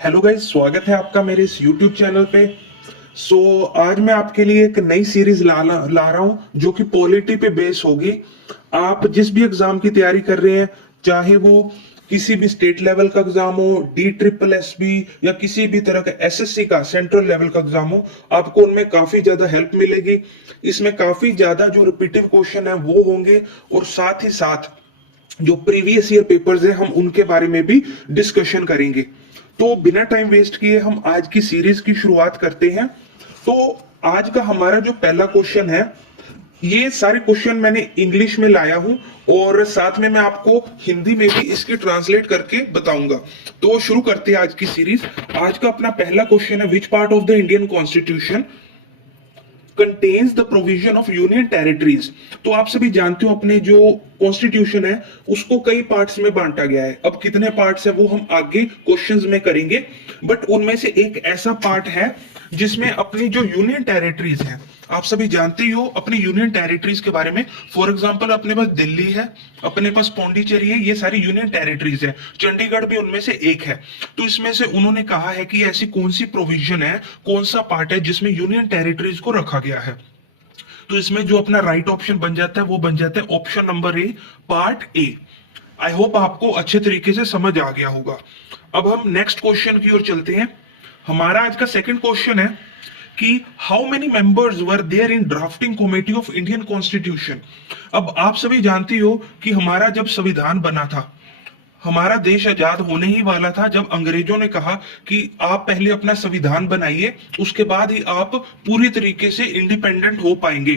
Hello guys, स्वागत है आपका मेरे इस YouTube चैनल पे। आज मैं आपके लिए एक नई सीरीज ला रहा हूँ जो कि पॉलिटी पे बेस होगी। आप जिस भी एग्जाम की तैयारी कर रहे हैं, चाहे वो किसी भी स्टेट लेवल का एग्जाम हो, DSSB या किसी भी तरह का SSC का सेंट्रल लेवल का एग्जाम हो, आपको उनमें काफी ज्यादा हेल्प मिलेगी। इसमें काफी ज्यादा जो रिपीटिव क्वेश्चन है वो होंगे, और साथ ही साथ जो प्रीवियस ईयर पेपर्स हैं हम उनके बारे में भी डिस्कशन करेंगे। तो बिना टाइम वेस्ट किए हम आज की सीरीज की शुरुआत करते हैं। तो आज का हमारा जो पहला क्वेश्चन है, ये सारे क्वेश्चन मैंने इंग्लिश में लाया हूं, और साथ में मैं आपको हिंदी में भी इसकी ट्रांसलेट करके बताऊंगा। तो शुरू करते हैं आज की सीरीज। आज का अपना पहला क्वेश्चन है, which part of the Indian constitution contains the provision of union territories. तो आप सभी जानते हो अपने जो कॉन्स्टिट्यूशन है उसको कई पार्ट्स में बांटा गया है। अब कितने पार्ट्स है वो हम आगे क्वेश्चंस में करेंगे, बट उनमें से एक ऐसा पार्ट है जिसमें अपनी जो यूनियन टेरिटरीज है, आप सभी जानते ही हो अपनी यूनियन टेरिटरीज के बारे में। फॉर एग्जांपल अपने पास दिल्ली है, अपने पास पौंडीचेरी है, ये सारी यूनियन टेरिटरीज है। चंडीगढ़ भी उनमें से एक है। तो इसमें से उन्होंने कहा है कि ऐसी कौन सी प्रोविजन है, कौन सा पार्ट है जिसमें यूनियन टेरिटरीज को रखा गया है। तो इसमें जो अपना राइट ऑप्शन बन जाता है वो बन जाता है option number A, part A. I hope आपको अच्छे तरीके से समझ आ गया होगा। अब हम नेक्स्ट क्वेश्चन की ओर चलते हैं। हमारा आज का सेकंड क्वेश्चन है कि how many members were there in drafting committee of Indian constitution. अब आप सभी जानती हो कि हमारा जब संविधान बना था, हमारा देश आजाद होने ही वाला था जब अंग्रेजों ने कहा कि आप पहले अपना संविधान बनाइए, उसके बाद ही आप पूरी तरीके से इंडिपेंडेंट हो पाएंगे।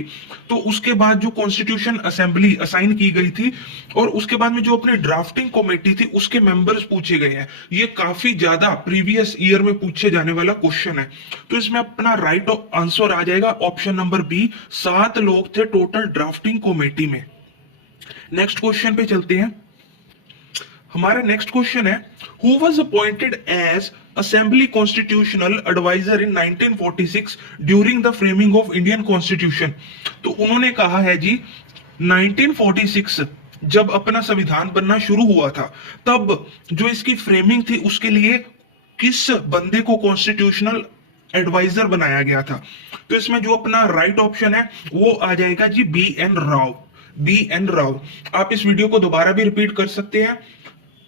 तो उसके बाद जो कॉन्स्टिट्यूशन असेंबली असाइन की गई थी, और उसके बाद में जो अपनी ड्राफ्टिंग कमेटी थी उसके मेंबर्स पूछे गए हैं। ये काफी ज्यादा प्रीवियस ईयर में पूछे जाने वाला क्वेश्चन है। तो इसमें अपना राइट आंसर आ जाएगा ऑप्शन नंबर बी, 7 लोग थे टोटल ड्राफ्टिंग कमेटी में। नेक्स्ट क्वेश्चन पे चलते हैं। हमारा नेक्स्ट क्वेश्चन है, who was appointed as assembly constitutional adviser in 1946 during the framing of Indian constitution. तो उन्होंने कहा है जी 1946 जब अपना संविधान बनना शुरू हुआ था, तब जो इसकी फ्रेमिंग थी उसके लिए किस बंदे को कॉन्स्टिट्यूशनल एडवाइजर बनाया गया था। तो इसमें जो अपना राइट ऑप्शन है वो आ जाएगा जी B.N. राव। B.N. राव। आप इस वीडियो को दोबारा भी रिपीट कर सकते हैं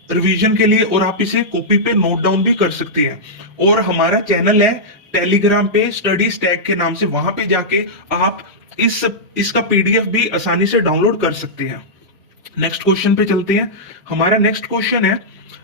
रिवीजन के लिए, और आप इसे कॉपी पे नोट डाउन भी कर सकते हैं। और हमारा चैनल है टेलीग्राम पे स्टडी स्टैक के नाम से, वहां पे जाके आप इसका PDF भी आसानी से डाउनलोड कर सकते हैं। नेक्स्ट क्वेश्चन पे चलते हैं। हमारा नेक्स्ट क्वेश्चन है,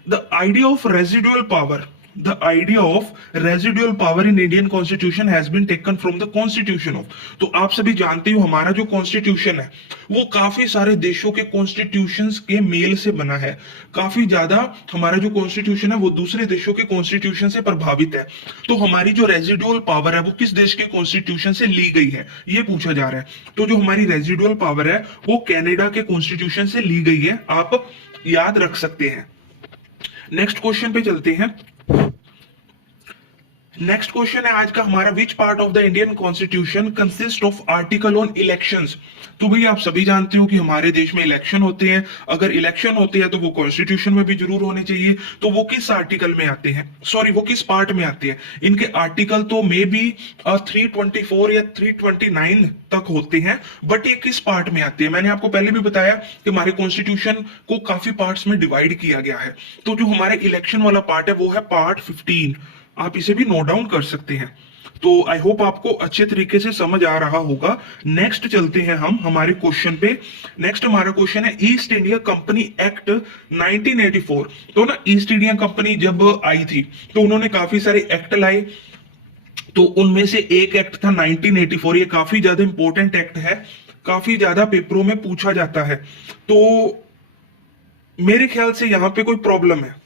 the idea of residual power. The idea of residual power in Indian Constitution has been taken from the Constitution of। तो आप सभी जानते हो हमारा जो कॉन्स्टिट्यूशन है वो काफी सारे देशों के कॉन्स्टिट्यूशंस के मेल से बना है। काफी ज्यादा हमारा जो कॉन्स्टिट्यूशन है वो दूसरे देशों के कॉन्स्टिट्यूशन से प्रभावित है। तो हमारी जो रेजिडुअल पावर है वो किस देश के कॉन्स्टिट्यूशन से ली गई है, ये पूछा जा रहा है। तो जो हमारी रेजिडुअल पावर है वो कनाडा के कॉन्स्टिट्यूशन से ली गई है, आप याद रख सकते हैं। नेक्स्ट क्वेश्चन पे चलते हैं। नेक्स्ट क्वेश्चन है आज का हमारा, which part of the Indian constitution consist of article on elections. तो भाई आप सभी जानते हो कि हमारे देश में इलेक्शन होते हैं। अगर इलेक्शन होते हैं तो वो कॉन्स्टिट्यूशन में भी जरूर होने चाहिए। तो वो किस आर्टिकल में आते हैं, सॉरी वो किस पार्ट में आते हैं। इनके आर्टिकल तो मे बी 324 या 329 तक होते हैं, बट ये किस पार्ट में आते हैं। मैंने आपको पहले भी बताया कि हमारे कॉन्स्टिट्यूशन को काफी पार्ट्स में डिवाइड किया गया है। तो जो हमारे इलेक्शन वाला पार्ट है वो है पार्ट 15। आप इसे भी नोट डाउन कर सकते हैं। तो आई होप आपको अच्छे तरीके से समझ आ रहा होगा। नेक्स्ट चलते हैं हम हमारे क्वेश्चन पे। नेक्स्ट हमारा क्वेश्चन है, ईस्ट इंडिया कंपनी एक्ट 1984। तो ना ईस्ट इंडिया कंपनी जब आई थी तो उन्होंने काफी सारे एक्ट लाए। तो उनमें से एक एक्ट था 1984। ये काफी ज्यादा इंपॉर्टेंट एक्ट है, काफी ज्यादा पेपरों में पूछा जाता है। तो मेरे ख्याल से यहां पे कोई प्रॉब्लम है।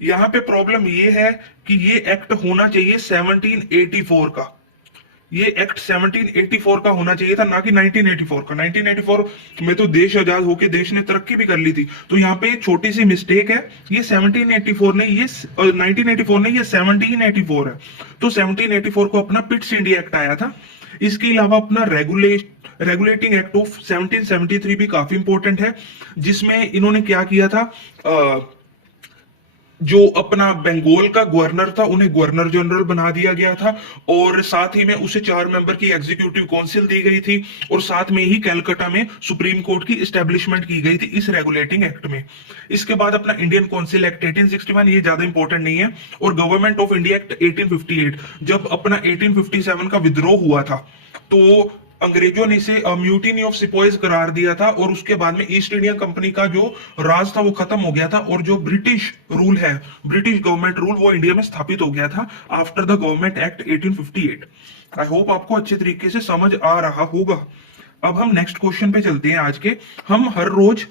यहां पे प्रॉब्लम ये है कि ये एक्ट होना चाहिए 1784 का। ये एक्ट 1784 का होना चाहिए था, ना कि 1984 का। 1984 में तो देश आजाद होके देश ने तरक्की भी कर ली थी। तो यहाँ पे एक छोटी सी मिस्टेक है। ये 1784 नहीं, ये 1984 नहीं, ये 1784 है। तो 1784 को अपना पिट्स इंडिया एक्ट आया था। इसके अलावा अपना रेगुलेटिंग एक्ट ऑफ 1773 भी काफी इंपॉर्टेंट है, जिसमें इन्होंने क्या किया था, जो अपना बंगाल का गवर्नर था उन्हें गवर्नर जनरल बना दिया गया था, और साथ ही में उसे 4 मेंबर की एग्जीक्यूटिव काउंसिल दी गई थी, और साथ में ही कलकत्ता में सुप्रीम कोर्ट की एस्टेब्लिशमेंट की गई थी इस रेगुलेटिंग एक्ट में। इसके बाद अपना इंडियन काउंसिल एक्ट 1861, ये ज्यादा इंपॉर्टेंट नहीं है, और गवर्नमेंट ऑफ इंडिया एक्ट 1858। जब अपना 1857 का विद्रोह हुआ था तो अंग्रेजों ने इसे म्यूटिनी ऑफ सिपॉइज करार दिया था, और उसके बाद में ईस्ट इंडिया कंपनी का जो राज था वो खत्म हो गया था, और जो ब्रिटिश रूल है, ब्रिटिश गवर्नमेंट रूल, वो इंडिया में स्थापित हो गया था after the government act 1858। I hope आपको अच्छे तरीके से समझ आ रहा होगा। अब हम नेक्स्ट क्वेश्चन पे चलते हैं। आज के हम हर रोज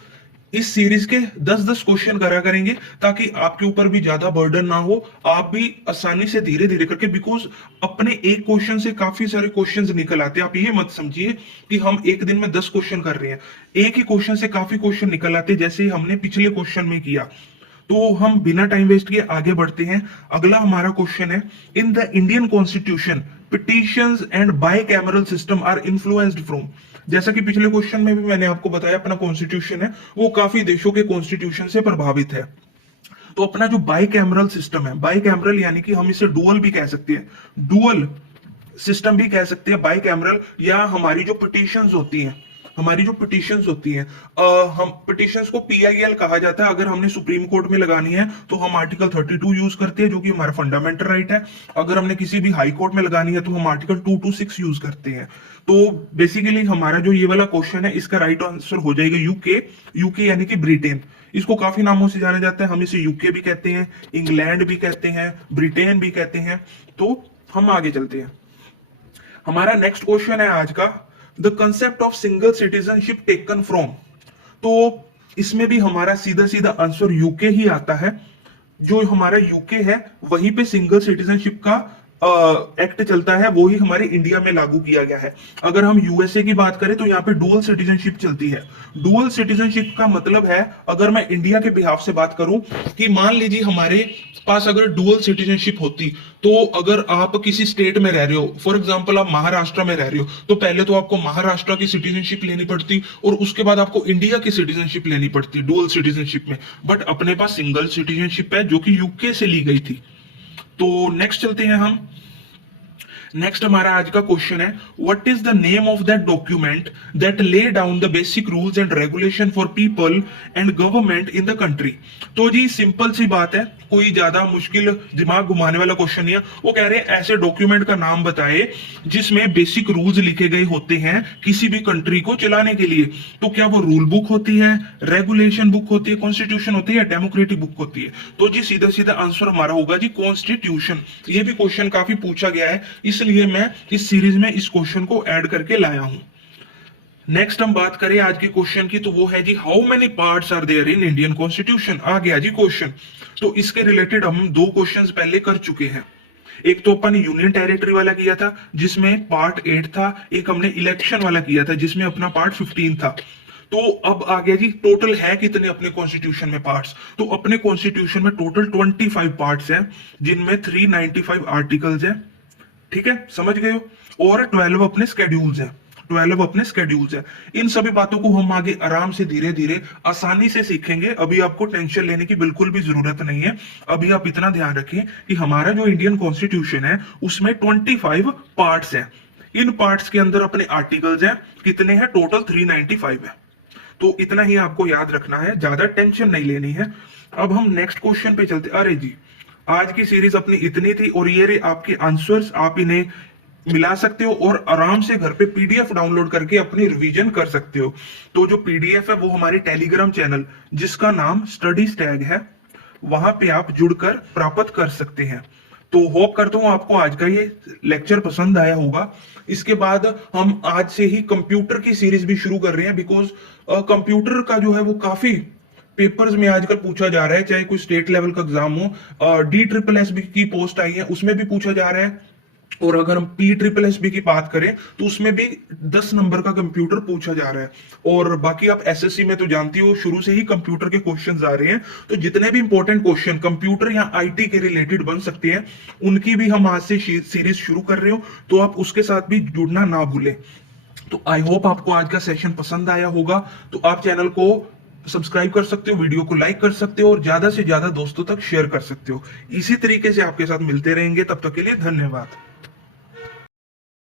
इस सीरीज के 10-10 क्वेश्चन करा करेंगे, ताकि आपके ऊपर भी ज्यादा बर्डन ना हो, आप भी आसानी से धीरे धीरे करके, बिकॉज अपने एक क्वेश्चन से काफी सारे क्वेश्चंस निकल आते हैं। आप ये मत समझिए कि हम एक दिन में 10 क्वेश्चन कर रहे हैं, एक ही क्वेश्चन से काफी क्वेश्चन निकल आते हैं, जैसे हमने पिछले क्वेश्चन में किया। तो हम बिना टाइम वेस्ट किए आगे बढ़ते हैं। अगला हमारा क्वेश्चन है, in the Indian constitution petitions and bicameral system are influenced from. जैसा कि पिछले क्वेश्चन में भी मैंने आपको बताया, अपना कॉन्स्टिट्यूशन है वो काफी देशों के कॉन्स्टिट्यूशन से प्रभावित है। तो अपना जो बाइकैमरल सिस्टम है, बाइकैमरल यानी कि हम इसे डुअल भी कह सकते हैं, डुअल सिस्टम भी कह सकते हैं बाइकैमरल, या हमारी जो पिटिशंस होती हैं, हमारी जो पिटिशंस होती हैं, हम पिटिशंस को पीआईएल कहा जाता है। अगर हमने सुप्रीम कोर्ट में लगानी है तो हम आर्टिकल 32 यूज करते हैं, जो कि हमारा फंडामेंटल राइट है। अगर हमने किसी भी हाई कोर्ट में लगानी है तो हम आर्टिकल 226 यूज करते हैं। तो बेसिकली हमारा जो ये वाला क्वेश्चन है, इसका राइट आंसर हो जाएगा यूके। यूके यानी कि ब्रिटेन। इसको काफी नामों से जाना जाता है, हम इसे यूके भी कहते हैं, इंग्लैंड भी कहते हैं, ब्रिटेन भी कहते हैं। तो हम आगे चलते हैं। हमारा नेक्स्ट क्वेश्चन है आज का, the concept of single citizenship taken from. तो इसमें भी हमारा सीधा सीधा आंसर यूके ही आता है। जो हमारा यूके है वहीं पे सिंगल सिटीजनशिप का एक्ट चलता है, वो ही हमारे इंडिया में लागू किया गया है। अगर हम यूएसए की बात करें तो यहाँ पे डुअल सिटीजनशिप चलती है। डुअल सिटीजनशिप का मतलब है, अगर मैं इंडिया के बिहाफ से बात करूं, कि मान लीजिए हमारे पास अगर डुअल सिटीजनशिप होती, तो अगर आप किसी स्टेट में रह रहे हो, फॉर एग्जांपल आप महाराष्ट्र में रह रहे हो, तो पहले तो आपको महाराष्ट्र की सिटीजनशिप लेनी पड़ती, और उसके बाद आपको इंडिया की सिटीजनशिप लेनी पड़ती डुअल सिटीजनशिप में। बट अपने पास सिंगल सिटीजनशिप है, जो कि यूके से ली गई थी। तो नेक्स्ट चलते हैं हम। नेक्स्ट हमारा आज का क्वेश्चन है, what is the name of that document that lay down the basic rules and regulation for people and government in the country. तो जी सिंपल सी बात है, कोई ज्यादा मुश्किल दिमाग घुमाने वाला क्वेश्चन नहीं है। वो कह रहे हैं ऐसे डॉक्यूमेंट का नाम बताए जिसमें बेसिक रूल्स लिखे गए होते हैं किसी भी कंट्री को चलाने के लिए। तो क्या वो रूल बुक होती है, रेगुलेशन बुक होती है, कॉन्स्टिट्यूशन होती है, या डेमोक्रेटिक बुक होती है? तो जी सीधा सीधा आंसर हमारा होगा जी कॉन्स्टिट्यूशन। ये भी क्वेश्चन काफी पूछा गया है, इसलिए मैं इस सीरीज में इस क्वेश्चन को ऐड करके लाया हूं। नेक्स्ट हम बात करें आज के क्वेश्चन की, तो वो है जी, how many parts are there in Indian Constitution. आ गया जी क्वेश्चन। तो इसके रिलेटेड हम 2 क्वेश्चंस पहले कर चुके हैं। एक तो अपन यूनियन टेरिटरी वाला किया था जिसमें पार्ट 8 था, एक हमने इलेक्शन वाला किया था जिसमें अपना पार्ट 15 था। तो अब आ गया जी, टोटल है कितने अपने कॉन्स्टिट्यूशन में पार्ट्स? तो अपने कॉन्स्टिट्यूशन में टोटल 25 पार्ट्स हैं, जिनमें 395 आर्टिकल्स हैं। ठीक है, समझ गए हो? और 12 अपने स्केड्यूल्स हैं, 12 अपने स्केड्यूल्स हैं। इन सभी बातों को हम आगे आराम से धीरे धीरे आसानी से सीखेंगे। अभी आपको टेंशन लेने की बिल्कुल भी जरूरत नहीं है। अभी आप इतना ध्यान रखें कि हमारा जो इंडियन कॉन्स्टिट्यूशन है उसमें 25 पार्ट्स हैं। इन पार्ट्स के अंदर अपने आर्टिकल्स हैं, कितने हैं? टोटल 395 है। तो इतना ही आपको याद रखना है, ज्यादा टेंशन नहीं लेनी है। अब हम नेक्स्ट क्वेश्चन पे चलते। अरे जी, आज की सीरीज अपनी इतनी थी, और ये आपके आंसर्स, आप इन्हें मिला सकते हो और आराम से घर पे पीडीएफ डाउनलोड करके अपनी रिवीजन कर सकते हो। तो जो पीडीएफ है वो हमारे टेलीग्राम चैनल, जिसका नाम स्टडीज टैग है, वहां पे आप जुड़कर प्राप्त कर सकते हैं। तो होप करता हूं आपको आज का ये लेक्चर पसंद आया होगा। इसके बाद हम आज से ही कंप्यूटर की सीरीज भी शुरू कर रहे हैं, बिकॉज कंप्यूटर का जो है वो काफी पेपर्स में आजकल पूछा जा रहा है, चाहे कोई स्टेट लेवल का एग्जाम हो। DSSS की पोस्ट आई है, उसमें भी पूछा जा रहा है। और अगर हम PSSB की बात करें तो उसमें भी 10 नंबर का कंप्यूटर पूछा जा रहा है। और बाकी आप SSC में तो जानती हो, शुरू से ही कंप्यूटर के क्वेश्चंस आ रहे हैं। तो जितने भी इंपॉर्टेंट क्वेश्चन कंप्यूटर या IT के रिलेटेड बन सकते हैं, उनकी भी हम आज से सीरीज शुरू कर रहे हो। तो आप उसके साथ भी जुड़ना ना भूलें। तो आई होप आपको आज का सेशन पसंद आया होगा। तो आप चैनल को सब्सक्राइब कर सकते हो, वीडियो को लाइक कर सकते हो और ज्यादा से ज्यादा दोस्तों तक शेयर कर सकते हो। इसी तरीके से आपके साथ मिलते रहेंगे, तब तक के लिए धन्यवाद।